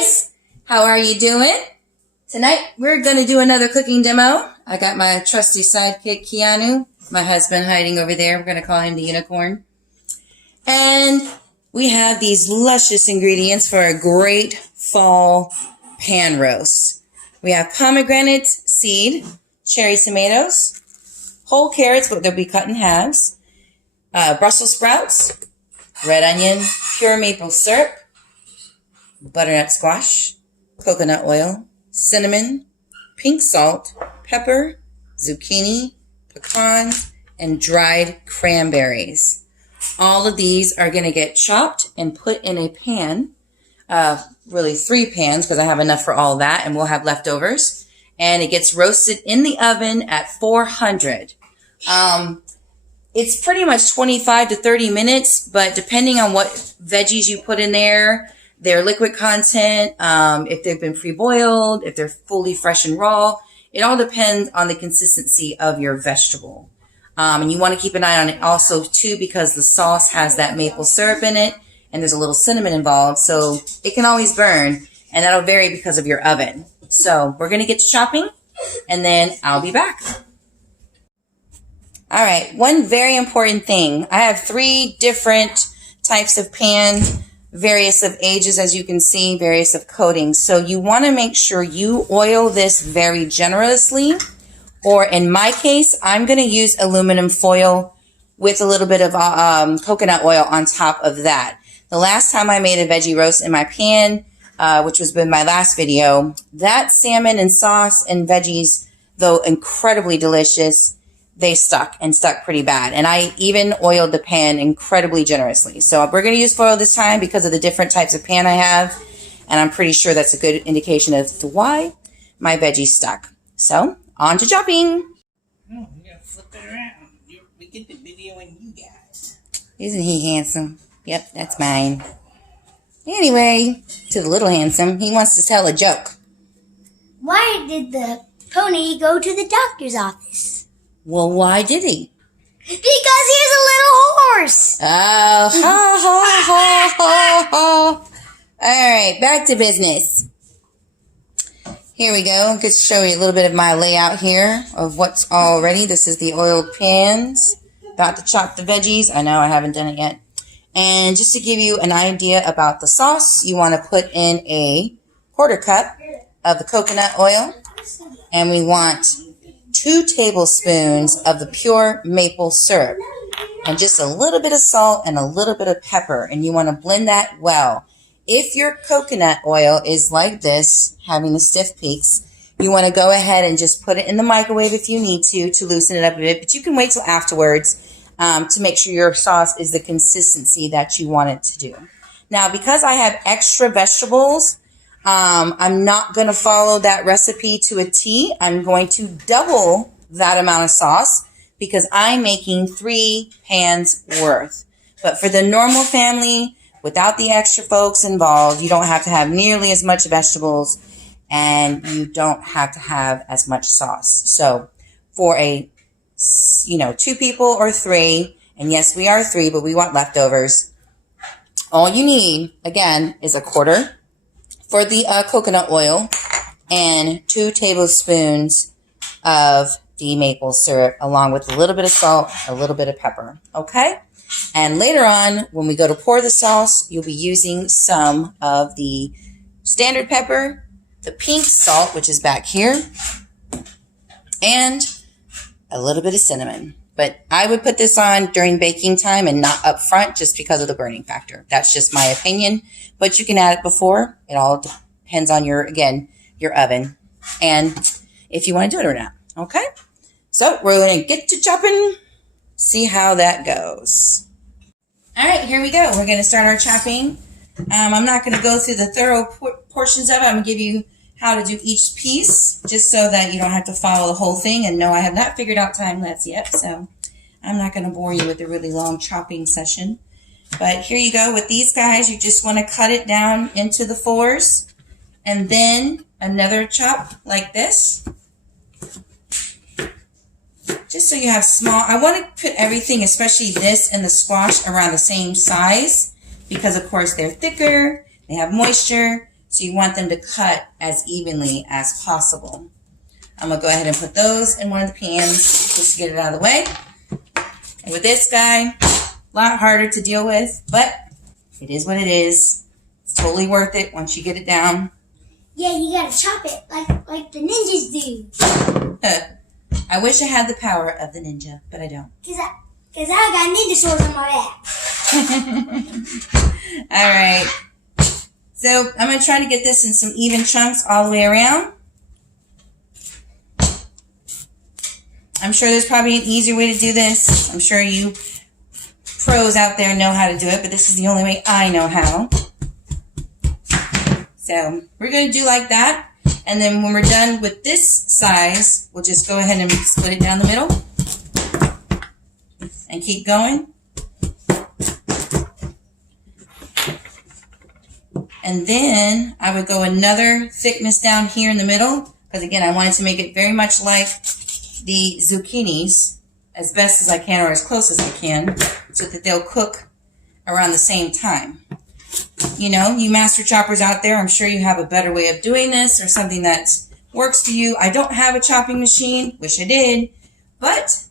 guys, how are you doing? Tonight we're going to do another cooking demo. I got my trusty sidekick Keanu, my husband, hiding over there. We're going to call him the unicorn. And we have these luscious ingredients for a great fall pan roast. We have pomegranate seed, cherry tomatoes, whole carrots, but they'll be cut in halves, Brussels sprouts, red onion, pure maple syrup, butternut squash, coconut oil, cinnamon, pink salt, pepper, zucchini, pecans, and dried cranberries. All of these are going to get chopped and put in a pan, really 3 pans because I have enough for all that, and we'll have leftovers. And it gets roasted in the oven at 400. It's pretty much 25 to 30 minutes, but depending on what veggies you put in there, their liquid content, if they've been pre-boiled, if they're fully fresh and raw, it all depends on the consistency of your vegetable. And you want to keep an eye on it also too, because the sauce has that maple syrup in it and there's a little cinnamon involved. So it can always burn, and that'll vary because of your oven. So we're going to get to chopping and then I'll be back. All right. One very important thing. I have 3 different types of pan, various of ages, as you can see, various of coatings. So you want to make sure you oil this very generously. Or in my case, I'm going to use aluminum foil with a little bit of coconut oil on top of that. The last time I made a veggie roast in my pan, which was in my last video, that salmon and sauce and veggies, though incredibly delicious, they stuck pretty bad. And I even oiled the pan incredibly generously. So we're going to use foil this time because of the different types of pan I have. And I'm pretty sure that's a good indication as to why my veggies stuck. So on to chopping. Oh, we gotta flip it around. We get the video and you guys. Isn't he handsome? Yep, that's mine. Anyway, to the little handsome, he wants to tell a joke. Why did the pony go to the doctor's office? Well, why did he? Because he's a little horse. Oh, ha, ha, ha, ha, ha. All right, back to business. Here we go. I'm going to show you a little bit of my layout here of what's all ready. This is the oiled pans. About to chop the veggies. I know I haven't done it yet. And just to give you an idea about the sauce, you want to put in a 1/4 cup of the coconut oil. And we want 2 tablespoons of the pure maple syrup. And just a little bit of salt and a little bit of pepper. And you want to blend that well. If your coconut oil is like this, having the stiff peaks, you want to go ahead and just put it in the microwave if you need to loosen it up a bit. But you can wait till afterwards to make sure your sauce is the consistency that you want it to do. Now, because I have extra vegetables, I'm not going to follow that recipe to a T. I'm going to double that amount of sauce because I'm making 3 pans worth. But for the normal family, without the extra folks involved, you don't have to have nearly as much vegetables and you don't have to have as much sauce. So for a, 2 people or 3, and yes, we are 3, but we want leftovers. All you need, again, is a 1/4 for the coconut oil and 2 tablespoons of the maple syrup, along with a little bit of salt, a little bit of pepper. Okay? And later on, when we go to pour the sauce, you'll be using some of the standard pepper, the pink salt, which is back here, and a little bit of cinnamon. But I would put this on during baking time and not up front just because of the burning factor. That's just my opinion. But you can add it before. It all depends on your oven and if you want to do it or not. Okay? So we're going to get to chopping. See how that goes. All right, here we go. We're going to start our chopping. I'm not going to go through the thorough portions of it. I'm going to give you how to do each piece just so that you don't have to follow the whole thing. And no, I have not figured out time-lapse yet, so I'm not going to bore you with a really long chopping session. But here you go. With these guys, you just want to cut it down into the 4s and then another chop like this. Just so you have small, I want to put everything, especially this and the squash, around the same size because, of course, they're thicker, they have moisture, so So you want them to cut as evenly as possible. I'm going to go ahead and put those in one of the pans just to get it out of the way. And with this guy, a lot harder to deal with, but it is what it is. It's totally worth it once you get it down. Yeah, you gotta chop it like the ninjas do. I wish I had the power of the ninja, but I don't. Cause I got ninja swords on my back. All right. So I'm going to try to get this in some even chunks all the way around. I'm sure there's probably an easier way to do this. I'm sure you pros out there know how to do it, but this is the only way I know how. So we're going to do like that. And then when we're done with this size, we'll just go ahead and split it down the middle. And keep going. And then I would go another thickness down here in the middle. Because again, I wanted to make it very much like the zucchinis as best as I can or as close as I can so that they'll cook around the same time. You know, you master choppers out there, I'm sure you have a better way of doing this or something that works for you. I don't have a chopping machine. Wish I did. But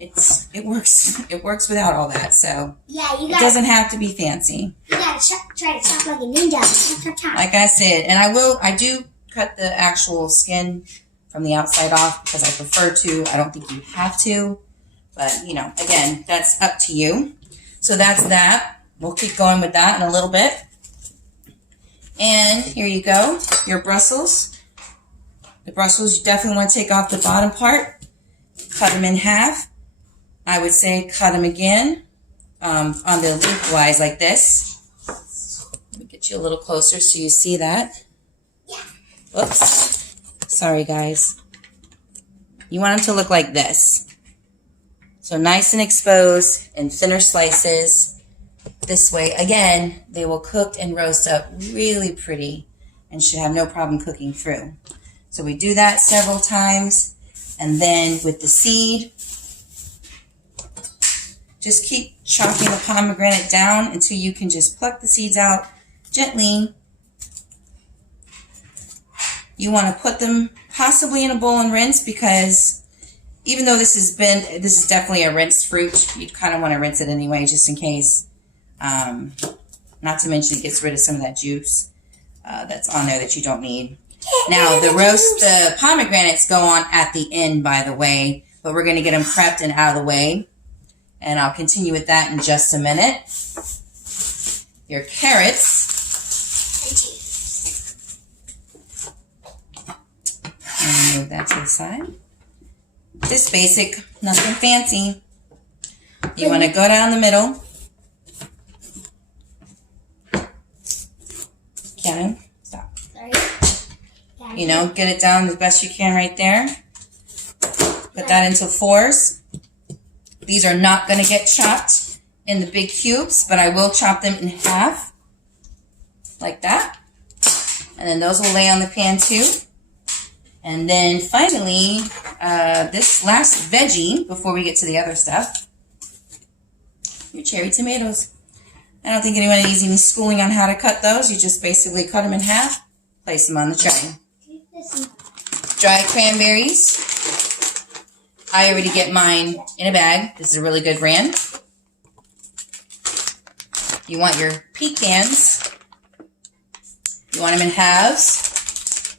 it works without all that. So yeah, it doesn't have to be fancy. You gotta try to chop like a ninja. Like I said, and I do cut the actual skin from the outside off because I prefer to. I don't think you have to. But, you know, again, that's up to you. So that's that. We'll keep going with that in a little bit. And here you go, your Brussels. The Brussels, you definitely want to take off the bottom part. Cut them in half. I would say cut them again on the lengthwise like this. Let me get you a little closer so you see that. Yeah. Oops. Sorry, guys. You want them to look like this. So nice and exposed and thinner slices. This way, again, they will cook and roast up really pretty and should have no problem cooking through. So we do that several times. And then with the seed, just keep chopping the pomegranate down until you can just pluck the seeds out gently. You want to put them possibly in a bowl and rinse because even though this is definitely a rinsed fruit, you kind of want to rinse it anyway just in case. Not to mention it gets rid of some of that juice that's on there that you don't need. Now, the pomegranates go on at the end, by the way, but we're going to get them prepped and out of the way. And I'll continue with that in just a minute. Your carrots. And move that to the side. Just basic, nothing fancy. You want to go down the middle. Cannon, stop. Sorry. You know, get it down as best you can right there. Put that into fours. These are not going to get chopped in the big cubes, but I will chop them in half. Like that. And then those will lay on the pan too. And then finally, this last veggie, before we get to the other stuff, your cherry tomatoes. I don't think anyone needs any schooling on how to cut those. You just basically cut them in half, place them on the tray. Dried cranberries. I already get mine in a bag. This is a really good brand. You want your pecans. You want them in halves.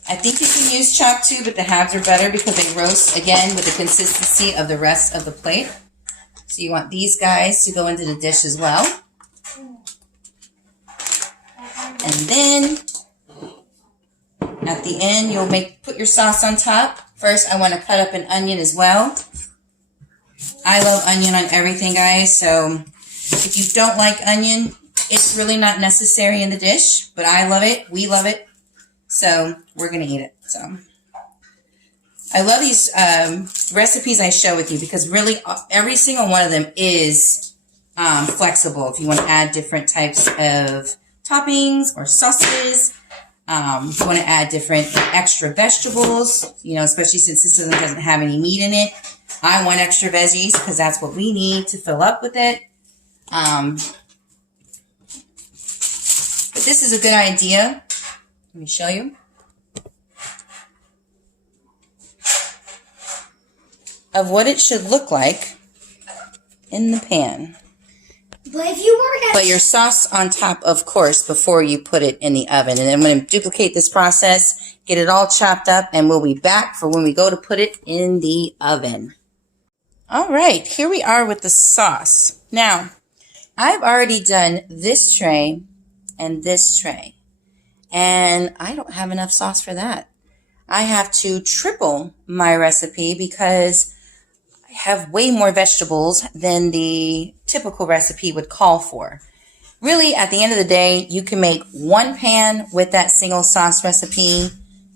I think you can use chopped too, but the halves are better because they roast, again, with the consistency of the rest of the plate. So you want these guys to go into the dish as well. And then, at the end, you'll put your sauce on top. First, I want to cut up an onion as well. I love onion on everything, guys. So, if you don't like onion, it's really not necessary in the dish. But I love it. We love it. So, we're going to eat it. So, I love these recipes I share with you because really every single one of them is flexible. If you want to add different types of toppings or sauces, if you want to add different extra vegetables, you know, especially since this doesn't have any meat in it. I want extra veggies because that's what we need to fill up with it. But this is a good idea Let me show you. Of what it should look like in the pan. But if you were to... Put your sauce on top, of course, before you put it in the oven. And then I'm going to duplicate this process, get it all chopped up, and we'll be back for when we go to put it in the oven. All right, here we are with the sauce. Now, I've already done this tray and this tray. And I don't have enough sauce for that. I have to triple my recipe because I have way more vegetables than the typical recipe would call for. Really, at the end of the day, you can make one pan with that single sauce recipe,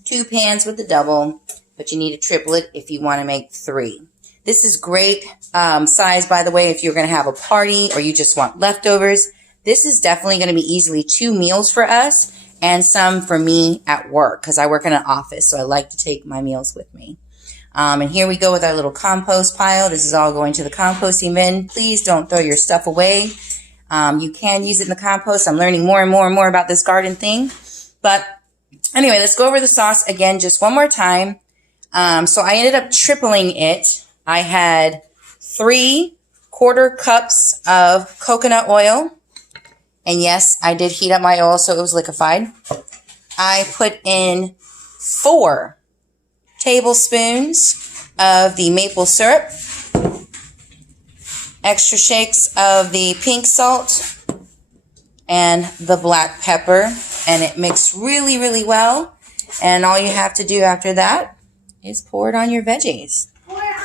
2 pans with the double, but you need to triple it if you want to make 3. This is great size, by the way, if you're going to have a party or you just want leftovers. This is definitely going to be easily 2 meals for us and some for me at work because I work in an office, so I like to take my meals with me. And here we go with our little compost pile. This is all going to the composting bin. Please don't throw your stuff away. You can use it in the compost. I'm learning more and more and more about this garden thing. But anyway, let's go over the sauce again just one more time. So I ended up tripling it. I had 3 1/4 cups of coconut oil. And yes, I did heat up my oil so it was liquefied. I put in 4 tablespoons of the maple syrup, extra shakes of the pink salt, and the black pepper. And it mixed really, really well. And all you have to do after that is pour it on your veggies.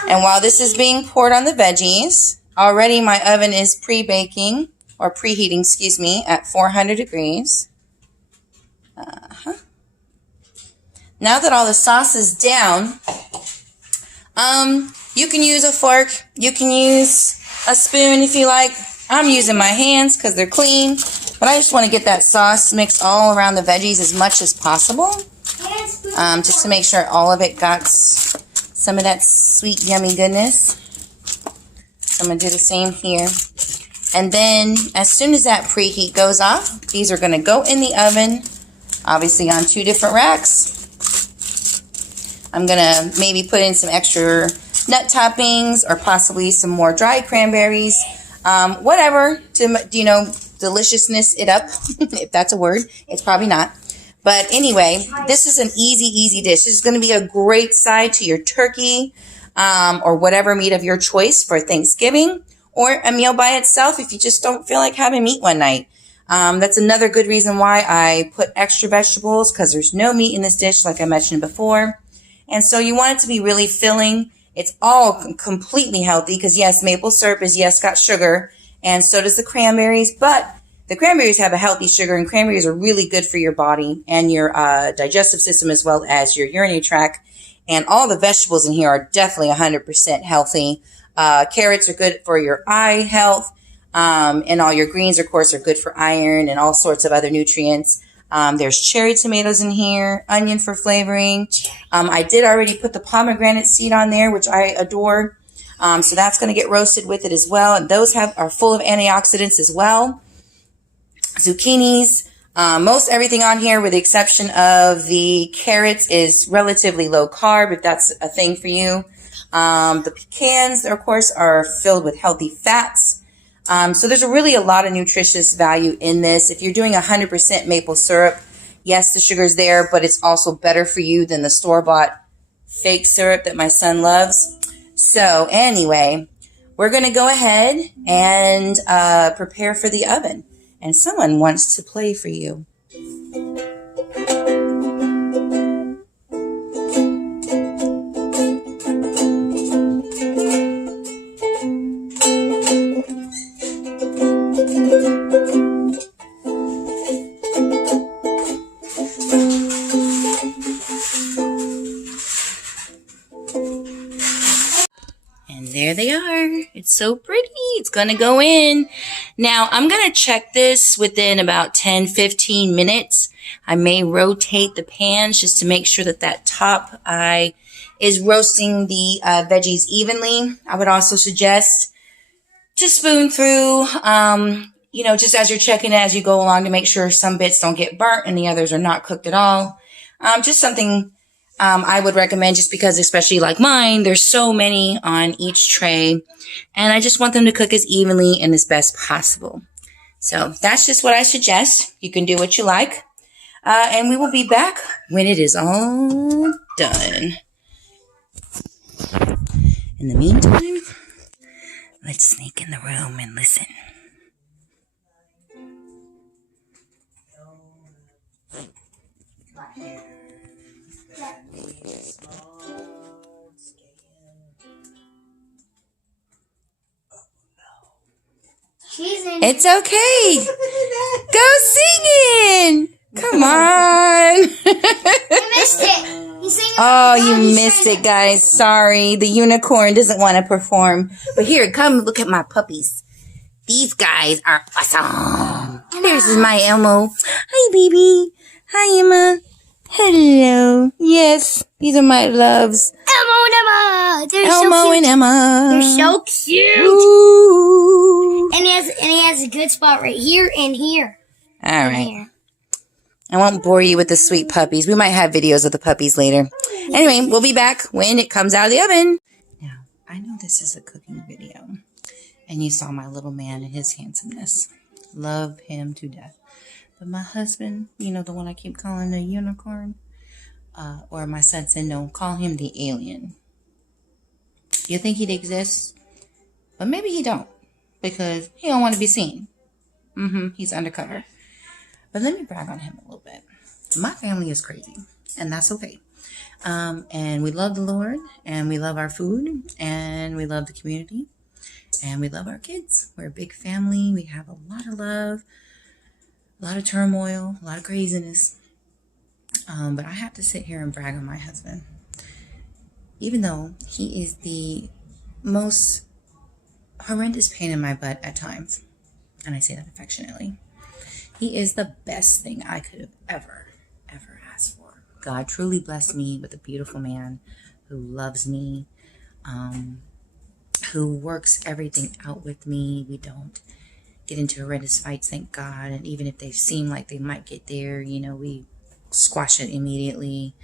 And while this is being poured on the veggies, already my oven is pre-baking, or preheating, excuse me, at 400 degrees. Now that all the sauce is down, you can use a fork, you can use a spoon if you like. I'm using my hands because they're clean, but I just want to get that sauce mixed all around the veggies as much as possible, just to make sure all of it got some of that sweet, yummy goodness. So I'm going to do the same here. And then as soon as that preheat goes off, these are going to go in the oven, obviously on 2 different racks. I'm going to maybe put in some extra nut toppings or possibly some more dried cranberries, whatever to, deliciousness it up, if that's a word. It's probably not. But anyway, this is an easy dish. This is going to be a great side to your turkey or whatever meat of your choice for Thanksgiving, or a meal by itself if you just don't feel like having meat one night. That's another good reason why I put extra vegetables, because there's no meat in this dish like I mentioned before. And so you want it to be really filling. It's all completely healthy because, yes, maple syrup is, yes, got sugar, and so does the cranberries. But the cranberries have a healthy sugar, and cranberries are really good for your body and your digestive system as well as your urinary tract. And all the vegetables in here are definitely 100% healthy. Carrots are good for your eye health. And all your greens, of course, are good for iron and all sorts of other nutrients. There's cherry tomatoes in here, onion for flavoring. I did already put the pomegranate seed on there, which I adore. So that's going to get roasted with it as well. And those are full of antioxidants as well. Zucchinis. Most everything on here, with the exception of the carrots, is relatively low carb, if that's a thing for you. The pecans, of course, are filled with healthy fats. So there's really a lot of nutritious value in this. If you're doing 100% maple syrup, yes, the sugar's there, but it's also better for you than the store-bought fake syrup that my son loves. So anyway, we're going to go ahead and prepare for the oven. And someone wants to play for you. There they are. It's so pretty. It's going to go in. Now, I'm going to check this within about 10-15 minutes. I may rotate the pans just to make sure that that top eye is roasting the veggies evenly. I would also suggest to spoon through you know, just as you're checking it as you go along to make sure some bits don't get burnt and the others are not cooked at all. Just something I would recommend, just because, especially like mine, there's so many on each tray, and I just want them to cook as evenly and as best possible. So that's just what I suggest. You can do what you like. And we will be back when it is all done. In the meantime, let's sneak in the room and listen. It's okay. Go singing. Come on. I missed it. He's singing. Oh, you missed it, guys. Sorry. The unicorn doesn't want to perform. But here, come look at my puppies. These guys are awesome. Here's my Elmo. Hi, baby. Hi, Emma. Hello. Yes, these are my loves. Elmo and Emma. They're Elmo so cute. and Emma. They're so cute. Ooh. And he has a good spot right here and here. All right. I won't bore you with the sweet puppies. We might have videos of the puppies later. Anyway, we'll be back when it comes out of the oven. Now, I know this is a cooking video, and you saw my little man and his handsomeness. Love him to death. But my husband, you know, the one I keep calling the unicorn, or my son said, no, call him the alien. You think he'd exist? But maybe he don't, because he don't want to be seen. He's undercover. But let me brag on him a little bit. My family is crazy, and that's okay. And we love the Lord, and we love our food, and we love the community, and we love our kids. We're a big family. We have a lot of love, a lot of turmoil, a lot of craziness. But I have to sit here and brag on my husband. Even though he is the most horrendous pain in my butt at times, and I say that affectionately, he is the best thing I could have ever asked for. God truly blessed me with a beautiful man who loves me, who works everything out with me. We don't get into horrendous fights, thank God. And even if they seem like they might get there, you know, we squash it immediately.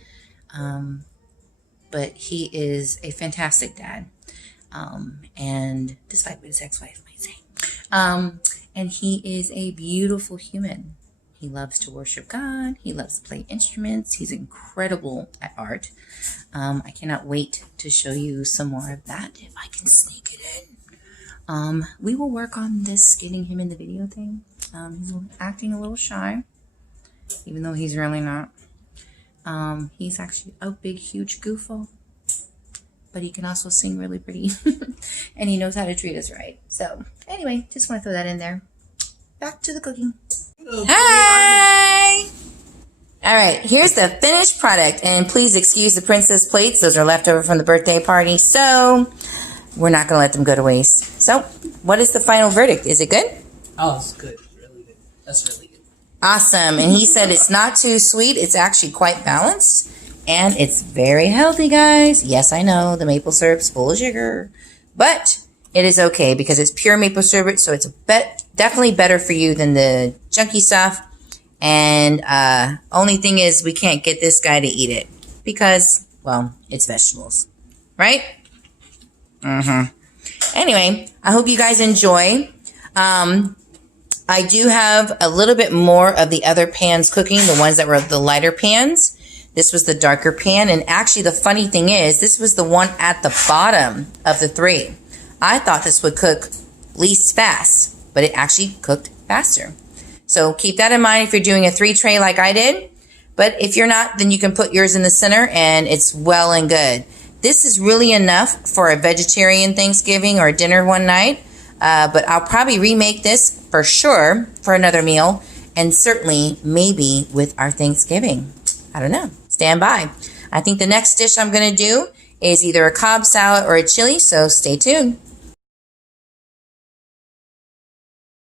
But he is a fantastic dad. And despite what his ex-wife might say. And he is a beautiful human. He loves to worship God. He loves to play instruments. He's incredible at art. I cannot wait to show you some more of that if I can sneak it in. We will work on this, getting him in the video thing. He's acting a little shy, even though he's really not. He's actually a big, huge goofball. But he can also sing really pretty. And he knows how to treat us right. So, anyway, just want to throw that in there. Back to the cooking. Hi! Alright, here's the finished product. And please excuse the princess plates. Those are left over from the birthday party. So, we're not going to let them go to waste. So, what is the final verdict? Is it good? Oh, it's good. It's really good. That's really good. Awesome. And he said it's not too sweet. It's actually quite balanced. And it's very healthy, guys. Yes, I know the maple syrup's full of sugar, but it is okay because it's pure maple syrup, so it's definitely better for you than the junky stuff. And only thing is, we can't get this guy to eat it because, well, it's vegetables, right? Anyway, I hope you guys enjoy. I do have a little bit more of the other pans cooking, the ones that were the lighter pans. This was the darker pan, and actually the funny thing is, this was the one at the bottom of the three. I thought this would cook least fast, but it actually cooked faster. So keep that in mind if you're doing a 3-tray like I did. But if you're not, then you can put yours in the center, and it's well and good. This is really enough for a vegetarian Thanksgiving or a dinner one night. But I'll probably remake this for sure for another meal, and certainly maybe with our Thanksgiving. I don't know. Stand by. I think the next dish I'm going to do is either a Cobb salad or a chili, so stay tuned.